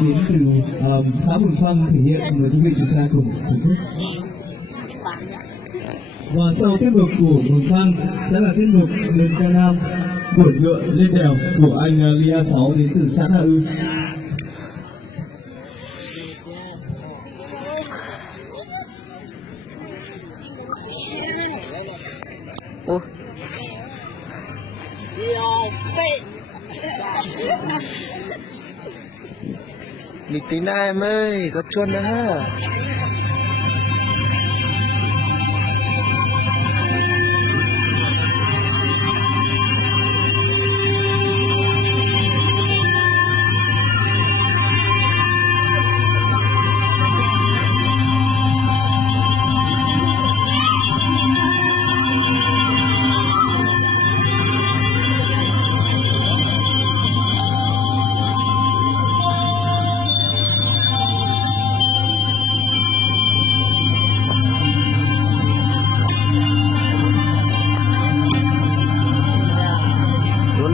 đến từ xã Mường Phăng thể hiện, mời quý vị chúng ta cùng thưởng thức. Và sau tiết mục của Mường Phăng sẽ là tiết mục lên ca nam buổi ngựa lên đèo của anh Lia 6 đến từ xã Tha Ư. Ủa? Đi tí na em ơi, có chuôn nữa ha.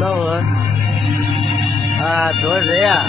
Đâu rồi? À, tối đấy à?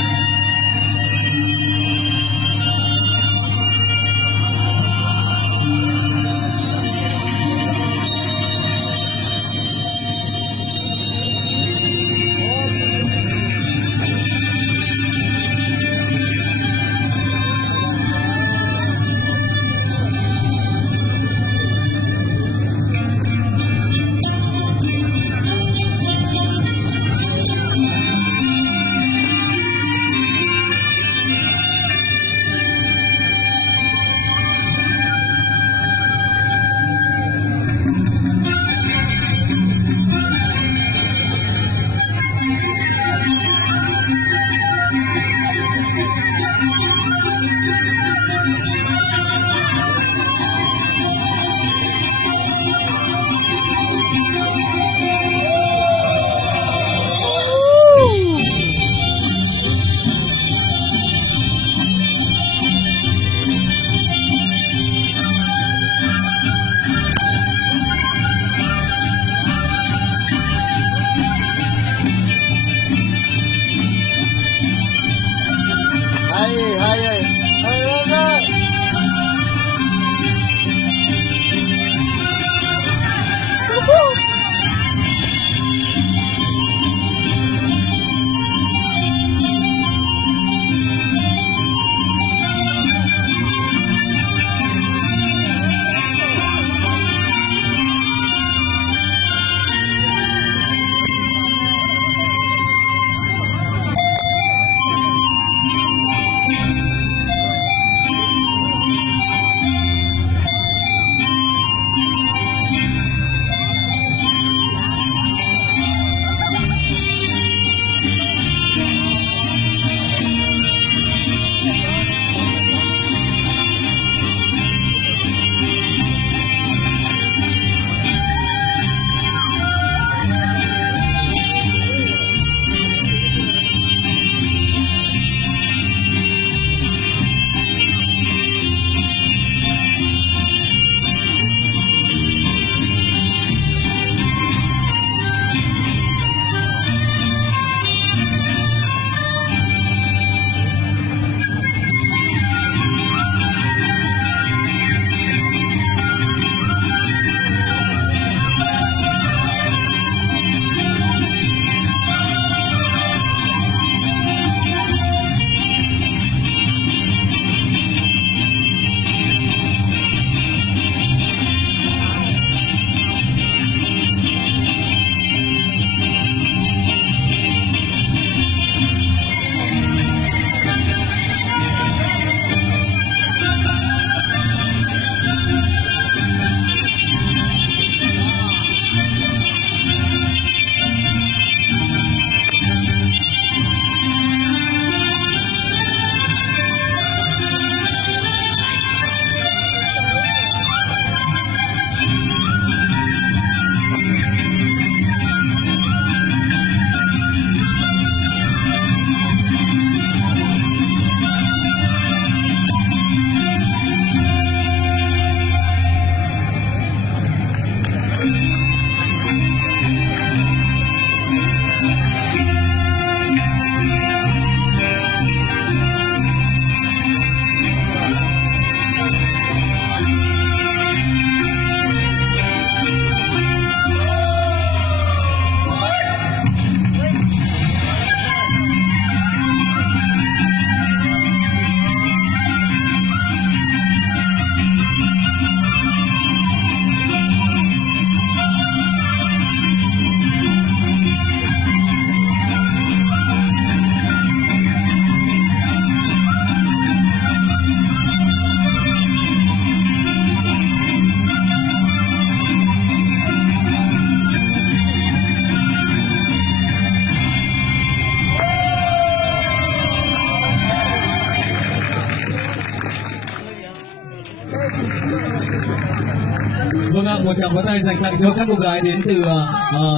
một tràng pháo tay dành tặng cho các cô gái đến từ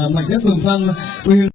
mảnh đất Mường Phăng.